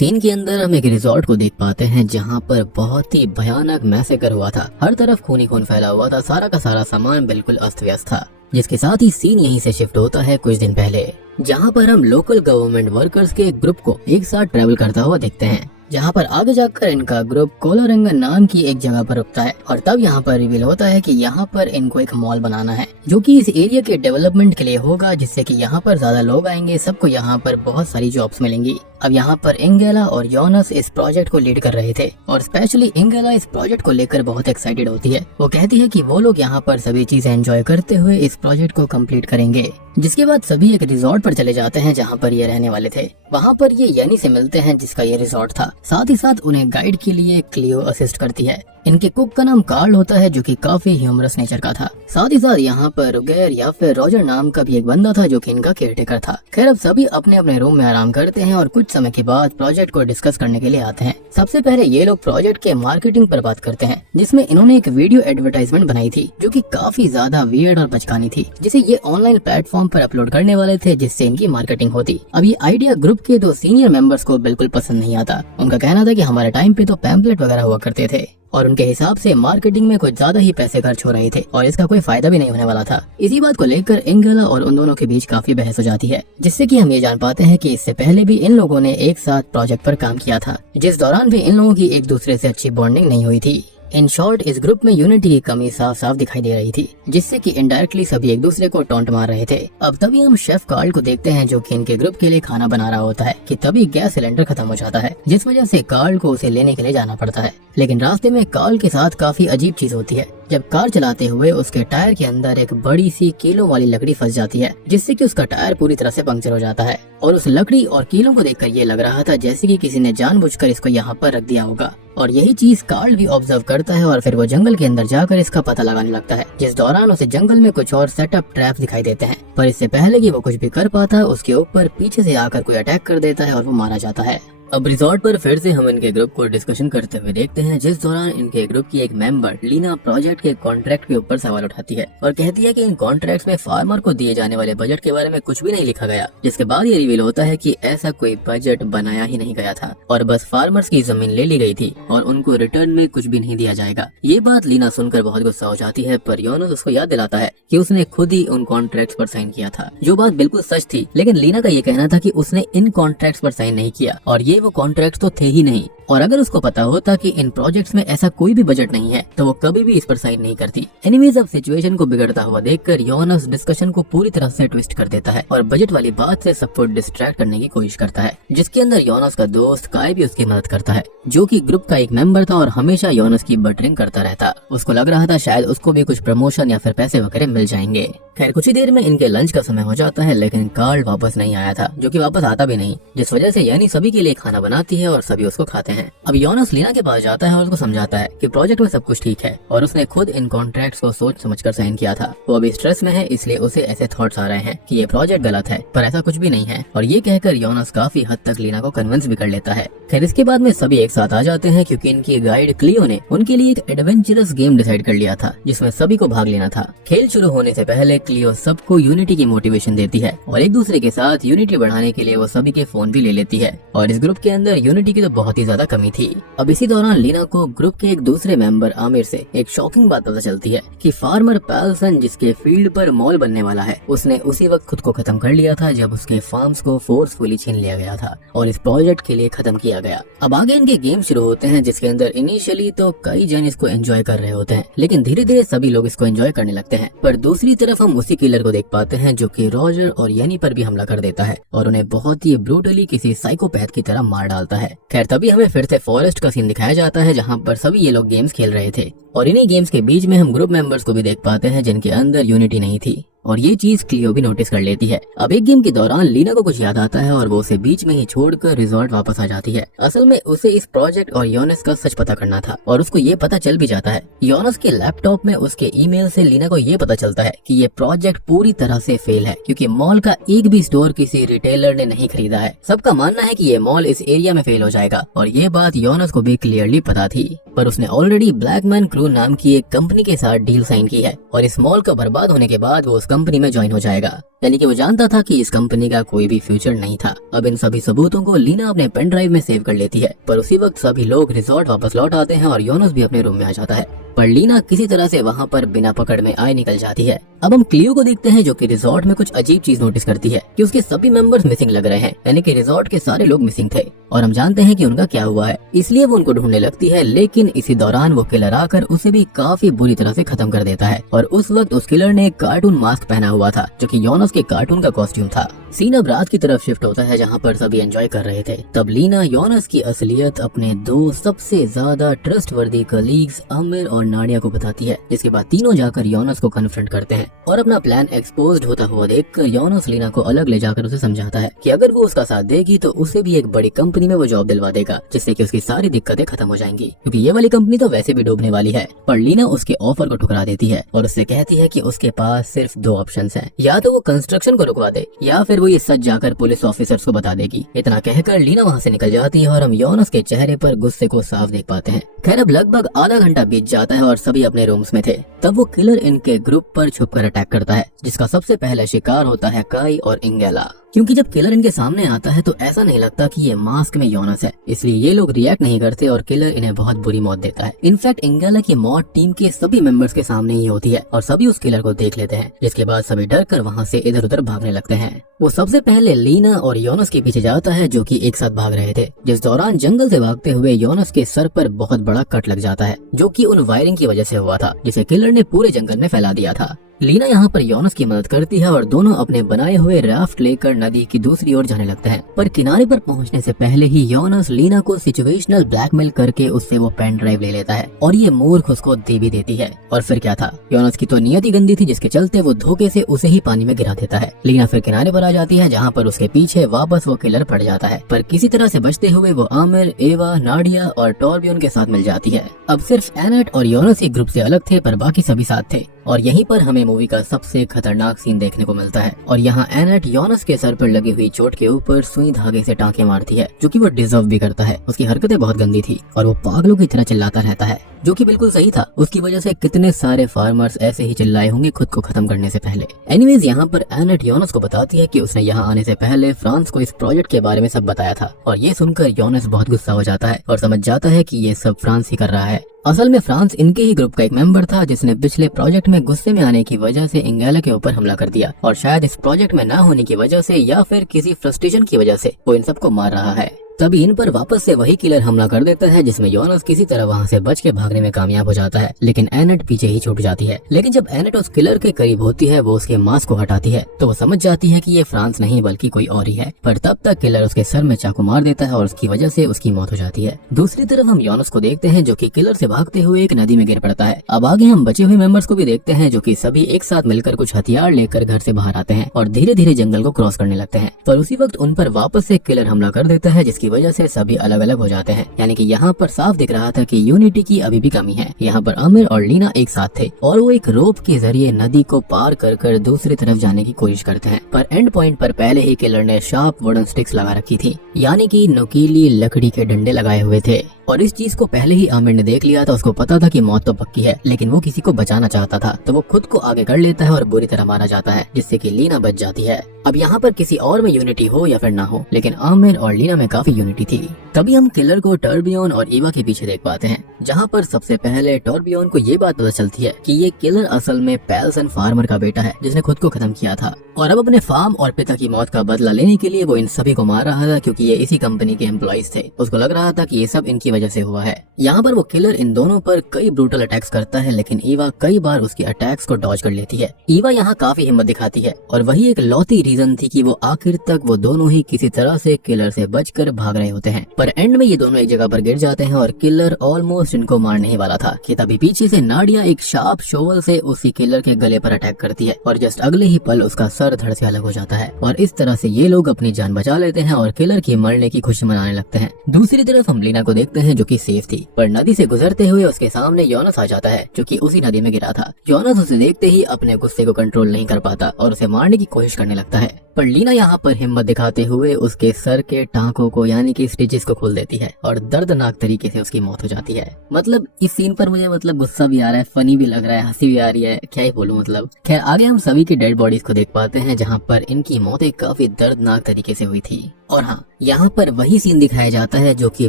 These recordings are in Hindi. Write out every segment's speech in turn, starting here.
सीन के अंदर हम एक रिजॉर्ट को देख पाते हैं जहाँ पर बहुत ही भयानक मैसेकर हुआ था। हर तरफ खून ही खून फैला हुआ था, सारा का सारा सामान बिल्कुल अस्त व्यस्त था। जिसके साथ ही सीन यहीं से शिफ्ट होता है कुछ दिन पहले, जहाँ पर हम लोकल गवर्नमेंट वर्कर्स के एक ग्रुप को एक साथ ट्रेवल करता हुआ देखते हैं, जहाँ पर आगे जाकर इनका ग्रुप कोलारंगा नाम की एक जगह पर रुकता है। और तब यहाँ पर रिवील होता है कि यहाँ पर इनको एक मॉल बनाना है जो कि इस एरिया के डेवलपमेंट के लिए होगा, जिससे कि यहाँ पर ज्यादा लोग आएंगे, सबको यहाँ पर बहुत सारी जॉब्स मिलेंगी। अब यहाँ पर इंगेला और योनस इस प्रोजेक्ट को लीड कर रहे थे और स्पेशली इंगेला इस प्रोजेक्ट को लेकर बहुत एक्साइटेड होती है। वो कहती है कि वो लोग यहाँ पर सभी चीजें एंजॉय करते हुए इस प्रोजेक्ट को कंप्लीट करेंगे। जिसके बाद सभी एक रिजॉर्ट पर चले जाते हैं जहाँ पर ये रहने वाले थे। वहाँ पर ये यानी से मिलते हैं जिसका ये रिजॉर्ट था। साथ ही साथ उन्हें गाइड के लिए क्लियो असिस्ट करती है। इनके कुक का नाम कार्ल होता है जो कि काफी ह्यूमरस नेचर का था। साथ ही साथ यहाँ पर रुगेर या फिर रॉजर नाम का भी एक बंदा था जो कि इनका केयरटेकर था। खैर अब सभी अपने अपने रूम में आराम करते हैं और कुछ समय के बाद प्रोजेक्ट को डिस्कस करने के लिए आते हैं। सबसे पहले ये लोग प्रोजेक्ट के मार्केटिंग पर बात करते हैं, जिसमें इन्होंने एक वीडियो एडवर्टाइजमेंट बनाई थी जो कि काफी ज्यादा वियर्ड और बचकानी थी, जिसे ये ऑनलाइन प्लेटफॉर्म पर अपलोड करने वाले थे जिससे इनकी मार्केटिंग होती। अब ये आइडिया ग्रुप के 2 सीनियर मेंबर्स को बिल्कुल पसंद नहीं आता। उनका कहना था कि हमारे टाइम पे तो पैम्पलेट वगैरह हुआ करते थे और उनके हिसाब से मार्केटिंग में कुछ ज्यादा ही पैसे खर्च हो रहे थे और इसका कोई फायदा भी नहीं होने वाला था। इसी बात को लेकर इंगेला और उन दोनों के बीच काफी बहस हो जाती है, जिससे कि हम ये जान पाते हैं कि इससे पहले भी इन लोगों ने एक साथ प्रोजेक्ट पर काम किया था, जिस दौरान भी इन लोगों की एक दूसरे से अच्छी बॉन्डिंग नहीं हुई थी। इन शॉर्ट इस ग्रुप में यूनिटी की कमी साफ साफ दिखाई दे रही थी, जिससे कि इनडायरेक्टली सभी एक दूसरे को टॉन्ट मार रहे थे। अब तभी हम शेफ कार्ल को देखते हैं जो कि इनके ग्रुप के लिए खाना बना रहा होता है कि तभी गैस सिलेंडर खत्म हो जाता है, जिस वजह से कार्ल को उसे लेने के लिए जाना पड़ता है। लेकिन रास्ते में कार्ल के साथ काफी अजीब चीज होती है। जब कार चलाते हुए उसके टायर के अंदर एक बड़ी सी कीलों वाली लकड़ी फंस जाती है, जिससे कि उसका टायर पूरी तरह से पंक्चर हो जाता है। और उस लकड़ी और कीलों को देखकर ये लग रहा था जैसे कि किसी ने जानबूझकर इसको यहाँ पर रख दिया होगा। और यही चीज कार्ल भी ऑब्जर्व करता है और फिर वो जंगल के अंदर जाकर इसका पता लगाने लगता है, जिस दौरान उसे जंगल में कुछ और सेटअप ट्रैप्स दिखाई देते हैं। पर इससे पहले कि वो कुछ भी कर पाता, उसके ऊपर पीछे से आकर कोई अटैक कर देता है और वो मारा जाता है। अब रिजॉर्ट पर फिर से हम इनके ग्रुप को डिस्कशन करते हुए देखते हैं, जिस दौरान इनके ग्रुप की एक मेंबर लीना प्रोजेक्ट के कॉन्ट्रैक्ट के ऊपर सवाल उठाती है और कहती है कि इन कॉन्ट्रैक्ट्स में फार्मर को दिए जाने वाले बजट के बारे में कुछ भी नहीं लिखा गया। जिसके बाद ये रिवील होता है कि ऐसा कोई बजट बनाया ही नहीं गया था और बस फार्मर्स की जमीन ले ली गई थी और उनको रिटर्न में कुछ भी नहीं दिया जाएगा। ये बात लीना सुनकर बहुत गुस्सा हो जाती है, पर योनस उसको याद दिलाता है कि उसने खुद ही उन कॉन्ट्रैक्ट्स पर साइन किया था, जो बात बिल्कुल सच थी। लेकिन लीना का ये कहना था कि उसने इन कॉन्ट्रैक्ट्स पर साइन नहीं किया और ये वो कॉन्ट्रैक्ट्स तो थे ही नहीं। और अगर उसको पता होता कि इन प्रोजेक्ट्स में ऐसा कोई भी बजट नहीं है तो वो कभी भी इस पर साइन नहीं करती। एनीवेज अब सिचुएशन को बिगड़ता हुआ देखकर योनस डिस्कशन को पूरी तरह से ट्विस्ट कर देता है और बजट वाली बात से सबको डिस्ट्रैक्ट करने की कोशिश करता है, जिसके अंदर योनस का दोस्त काय भी उसकी मदद करता है, जो कि ग्रुप का एक मेंबर था और हमेशा योनस की बटरिंग करता रहता। उसको लग रहा था शायद उसको भी कुछ प्रमोशन या फिर पैसे वगैरह मिल जाएंगे। खैर कुछ ही देर में इनके लंच का समय हो जाता है, लेकिन कार्ल वापस नहीं आया था, जो कि वापस आता भी नहीं, जिस वजह से यानी सभी के लिए खाना बनाती है और सभी उसको खाते हैं। अब योनस लीना के पास जाता है और उसको समझाता है कि प्रोजेक्ट में सब कुछ ठीक है और उसने खुद इन कॉन्ट्रैक्ट्स को सोच समझकर साइन किया था। वो अभी स्ट्रेस में है, इसलिए उसे ऐसे थॉट्स आ रहे हैं कि ये प्रोजेक्ट गलत है, पर ऐसा कुछ भी नहीं है। और ये कहकर योनस काफी हद तक लीना को कन्विंस भी कर लेता है। खैर इसके बाद में सभी एक साथ आ जाते हैं क्योंकि इनकी गाइड क्लियो ने उनके लिए एक एडवेंचरस गेम डिसाइड कर लिया था, जिसमें सभी को भाग लेना था। खेल शुरू होने से पहले क्लियो सबको यूनिटी की मोटिवेशन देती है और एक दूसरे के साथ यूनिटी बढ़ाने के लिए वो सभी के फोन भी ले लेती है। और इस ग्रुप के अंदर यूनिटी की तो बहुत ही ज्यादा कमी थी। अब इसी दौरान लीना को ग्रुप के एक दूसरे मेंबर आमिर से एक शॉकिंग बात पता चलती है कि फार्मर पैल्सन जिसके फील्ड पर मॉल बनने वाला है, उसने उसी वक्त खुद को खत्म कर लिया था जब उसके फार्म्स को फोर्सफुली छीन लिया गया था और इस प्रोजेक्ट के लिए खत्म किया गया। अब आगे इनके गेम शुरू होते हैं, जिसके अंदर इनिशियली तो कई जन इसको एंजॉय कर रहे होते हैं, लेकिन धीरे धीरे सभी लोग इसको एंजॉय करने लगते हैं। पर दूसरी तरफ हम उसी किलर को देख पाते हैं जो कि रॉजर और यानी पर भी हमला कर देता है और उन्हें बहुत ही ब्रूटली किसी साइकोपैथ की तरह मार डालता है। खैर तभी हमें फिर से फॉरेस्ट का सीन दिखाया जाता है जहाँ पर सभी ये लोग गेम्स खेल रहे थे और इन्हीं गेम्स के बीच में हम ग्रुप मेंबर्स को भी देख पाते हैं जिनके अंदर यूनिटी नहीं थी और ये चीज क्लियो भी नोटिस कर लेती है। अब एक गेम के दौरान लीना को कुछ याद आता है और वो उसे बीच में ही छोड़कर रिजॉर्ट वापस आ जाती है। असल में उसे इस प्रोजेक्ट और योनस का सच पता करना था और उसको ये पता चल भी जाता है। योनस के लैपटॉप में उसके ईमेल से लीना को ये पता चलता है कि ये प्रोजेक्ट पूरी तरह से फेल है, क्योंकि मॉल का एक भी स्टोर किसी रिटेलर ने नहीं खरीदा है। सबका मानना है कि ये मॉल इस एरिया में फेल हो जाएगा और ये बात योनस को भी क्लियरली पता थी, पर उसने ऑलरेडी ब्लैकमैन क्रू नाम की एक कंपनी के साथ डील साइन की है और इस मॉल का बर्बाद होने के बाद वो उस कंपनी में ज्वाइन हो जाएगा। यानी कि वो जानता था कि इस कंपनी का कोई भी फ्यूचर नहीं था। अब इन सभी सबूतों को लीना अपने पेन ड्राइव में सेव कर लेती है, पर उसी वक्त सभी लोग रिजॉर्ट वापस लौट आते हैं और योनस भी अपने रूम में आ जाता है। पर लीना किसी तरह से वहाँ पर बिना पकड़ में आए निकल जाती है। अब हम क्लियो को देखते हैं जो कि रिजॉर्ट में कुछ अजीब चीज नोटिस करती है कि उसके सभी मेंबर्स मिसिंग लग रहे हैं, यानी कि रिजॉर्ट के सारे लोग मिसिंग थे और हम जानते हैं कि उनका क्या हुआ है, इसलिए वो उनको ढूंढने लगती है। लेकिन इसी दौरान वो किलर आकर उसे भी काफी बुरी तरह से खत्म कर देता है और उस वक्त उस किलर ने एक कार्टून मास्क पहना हुआ था जो कि योनस के कार्टून का कॉस्ट्यूम था। सीन अब रात की तरफ शिफ्ट होता है जहाँ पर सभी एंजॉय कर रहे थे। तब लीना योनस की असलियत अपने दो सबसे ज्यादा ट्रस्टवर्दी कलीग्स आमिर और नाडिया को बताती है, जिसके बाद तीनों जाकर योनस को कन्फ्रंट करते हैं और अपना प्लान एक्सपोज्ड होता हुआ देखकर योनस लीना को अलग ले जाकर उसे समझाता है कि अगर वो उसका साथ देगी तो उसे भी एक बड़ी कंपनी में वो जॉब दिलवा देगा, जिससे कि उसकी सारी दिक्कतें खत्म हो जाएंगी, क्योंकि ये वाली कंपनी तो वैसे भी डूबने वाली है। पर लीना उसके ऑफर को ठुकरा देती है और उससे कहती है कि उसके पास सिर्फ दो ऑप्शंस हैं, या तो वो कंस्ट्रक्शन को रुकवा दे या फिर वो ये सच जाकर पुलिस ऑफिसर्स को बता देगी। इतना कहकर लीना वहाँ से निकल जाती है और हम योनस के चेहरे पर गुस्से को साफ देख पाते हैं। खैर अब लगभग आधा घंटा बीत जाता है और सभी अपने रूम्स में थे। तब वो किलर इनके ग्रुप पर छुपकर अटैक करता है, जिसका सबसे पहला शिकार होता है काई और इंगेला। क्योंकि जब किलर इनके सामने आता है तो ऐसा नहीं लगता कि ये मास्क में योनस है, इसलिए ये लोग रिएक्ट नहीं करते और किलर इन्हें बहुत बुरी मौत देता है। इनफैक्ट इंगेला की मौत टीम के सभी मेंबर्स के सामने ही होती है और सभी उस किलर को देख लेते हैं, जिसके बाद सभी डर कर वहाँ से इधर उधर भागने लगते हैं। वो सबसे पहले लीना और योनस के पीछे जाता है जो कि एक साथ भाग रहे थे, जिस दौरान जंगल से भागते हुए योनस के सर पर बहुत बड़ा कट लग जाता है, जो कि उन वायरिंग की वजह से हुआ था जिसे किलर ने पूरे जंगल में फैला दिया था। लीना यहाँ पर योनस की मदद करती है और दोनों अपने बनाए हुए राफ्ट लेकर नदी की दूसरी ओर जाने लगते हैं। पर किनारे पर पहुँचने से पहले ही योनस लीना को सिचुएशनल ब्लैकमेल करके उससे वो पेन ड्राइव ले लेता है और ये मूर्ख उसको दे भी देती है। और फिर क्या था, योनस की तो नियत ही गंदी थी, जिसके चलते वो धोखे से उसे ही पानी में गिरा देता है। लीना फिर किनारे पर आ जाती है जहाँ पर उसके पीछे वापस वो किलर पड़ जाता है, पर किसी तरह से बचते हुए वो आमिर, एवा, नाडिया और टॉर्बियन के साथ मिल जाती है। अब सिर्फ एनेट और योनस एक ग्रुप से अलग थे, पर बाकी सभी साथ थे। और यहीं पर हमें मूवी का सबसे खतरनाक सीन देखने को मिलता है और यहाँ एनेट योनस के सर पर लगी हुई चोट के ऊपर सुई धागे से टाँके मारती है, जो कि वो डिजर्व भी करता है। उसकी हरकतें बहुत गंदी थी और वो पागलों की तरह चिल्लाता रहता है, जो कि बिल्कुल सही था। उसकी वजह से कितने सारे फार्मर्स ऐसे ही चिल्लाए होंगे खुद को खत्म करने से पहले। एनीवेज यहाँ पर एनेट योनस को बताती है कि उसने यहाँ आने से पहले फ्रांस को इस प्रोजेक्ट के बारे में सब बताया था और ये सुनकर योनस बहुत गुस्सा हो जाता है और समझ जाता है कि ये सब फ्रांस ही कर रहा है। असल में फ्रांस इनके ही ग्रुप का एक मेंबर था जिसने पिछले प्रोजेक्ट में गुस्से में आने की वजह से इंगेला के ऊपर हमला कर दिया और शायद इस प्रोजेक्ट में ना होने की वजह से या फिर किसी फ्रस्ट्रेशन की वजह से वो इन सबको मार रहा है। तभी इन पर वापस से वही किलर हमला कर देता है, जिसमें योनस किसी तरह वहाँ से बच के भागने में कामयाब हो जाता है, लेकिन एनेट पीछे ही छूट जाती है। लेकिन जब एनेट उस किलर के करीब होती है, वो उसके मास्क को हटाती है तो वो समझ जाती है कि ये फ्रांस नहीं बल्कि कोई और ही है। पर तब तक किलर उसके सर में चाकू मार देता है और उसकी वजह से उसकी मौत हो जाती है। दूसरी तरफ हम योनस को देखते हैं जो कि किलर से भागते हुए एक नदी में गिर पड़ता है। अब आगे हम बचे हुए मेंबर्स को भी देखते हैं जो कि सभी एक साथ मिलकर कुछ हथियार लेकर घर से बाहर आते हैं और धीरे धीरे जंगल को क्रॉस करने लगते हैं। पर उसी वक्त उन पर वापस से किलर हमला कर देता है, जिसकी वजह से सभी अलग अलग हो जाते हैं। यानी कि यहाँ पर साफ दिख रहा था कि यूनिटी की अभी भी कमी है। यहाँ पर आमिर और लीना एक साथ थे और वो एक रोप के जरिए नदी को पार कर दूसरी तरफ जाने की कोशिश करते हैं, पर एंड पॉइंट पर पहले ही किलर ने शार्प वुडन स्टिक्स लगा रखी थी, यानी कि नुकीली लकड़ी के डंडे लगाए हुए थे। और इस चीज को पहले ही आमिर ने देख लिया था। उसको पता था कि मौत तो पक्की है, लेकिन वो किसी को बचाना चाहता था, तो वो खुद को आगे कर लेता है और बुरी तरह मारा जाता है, जिससे कि लीना बच जाती है। अब यहाँ पर किसी और में यूनिटी हो या फिर ना हो, लेकिन आमिर और लीना में काफी यूनिटी थी। तभी हम किलर को टर्बियन और ईवा के पीछे देख पाते हैं, जहाँ पर सबसे पहले टर्बियन को ये बात पता चलती है कि ये किलर असल में पेल्सन फार्मर का बेटा है जिसने खुद को खत्म किया था और अब अपने फार्म और पिता की मौत का बदला लेने के लिए वो इन सभी को मार रहा था, क्योंकि ये इसी कंपनी के एम्प्लॉइज थे। उसको लग रहा था कि ये सब इनकी वजह से हुआ है। यहाँ पर वो किलर इन दोनों पर कई ब्रूटल अटैक्स करता है, लेकिन ईवा कई बार उसकी अटैक्स को डॉज कर लेती है। ईवा यहाँ काफी हिम्मत दिखाती है और वही एक लौती रीजन थी कि वो आखिर तक वो दोनों ही किसी तरह से किलर से बचकर भाग रहे होते हैं। पर एंड में ये दोनों एक जगह पर गिर जाते हैं और किलर ऑलमोस्ट इनको मारने ही वाला था कि तभी पीछे से नाडिया एक शार्प शोवल से उसी किलर के गले पर अटैक करती है और जस्ट अगले ही पल उसका सर धड़ से अलग हो जाता है और इस तरह से ये लोग अपनी जान बचा लेते हैं और किलर की मरने की खुशी मनाने लगते हैं। दूसरी तरफ हम लीना को देखते हैं जो कि सेफ थी, पर नदी से गुजरते हुए उसके सामने योनस आ जाता है जो कि उसी नदी में गिरा था। योनस उसे देखते ही अपने गुस्से को कंट्रोल नहीं कर पाता और उसे मारने की कोशिश करने लगता है, पर लीना यहाँ पर हिम्मत दिखाते हुए उसके सर के टांकों को यानी कि स्टिचेस को खोल देती है और दर्दनाक तरीके से उसकी मौत हो जाती है। मतलब इस सीन पर मुझे गुस्सा भी आ रहा है, फनी भी लग रहा है, हंसी भी आ रही है, क्या ही बोलूं। खैर आगे हम सभी की डेड बॉडीज को देख पाते हैं जहाँ पर इनकी मौतें काफी दर्दनाक तरीके से हुई थी। और हाँ, यहाँ पर वही सीन दिखाया जाता है जो कि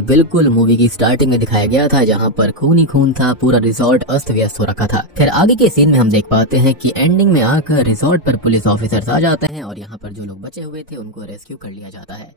बिल्कुल मूवी की स्टार्टिंग में दिखाया गया था, जहाँ पर खून ही खून था, पूरा रिजॉर्ट अस्त व्यस्त हो रखा था। फिर आगे के सीन में हम देख पाते हैं कि एंडिंग में आकर रिजॉर्ट पर पुलिस ऑफिसर्स आ जाते हैं और यहाँ पर जो लोग बचे हुए थे उनको रेस्क्यू कर लिया जाता है।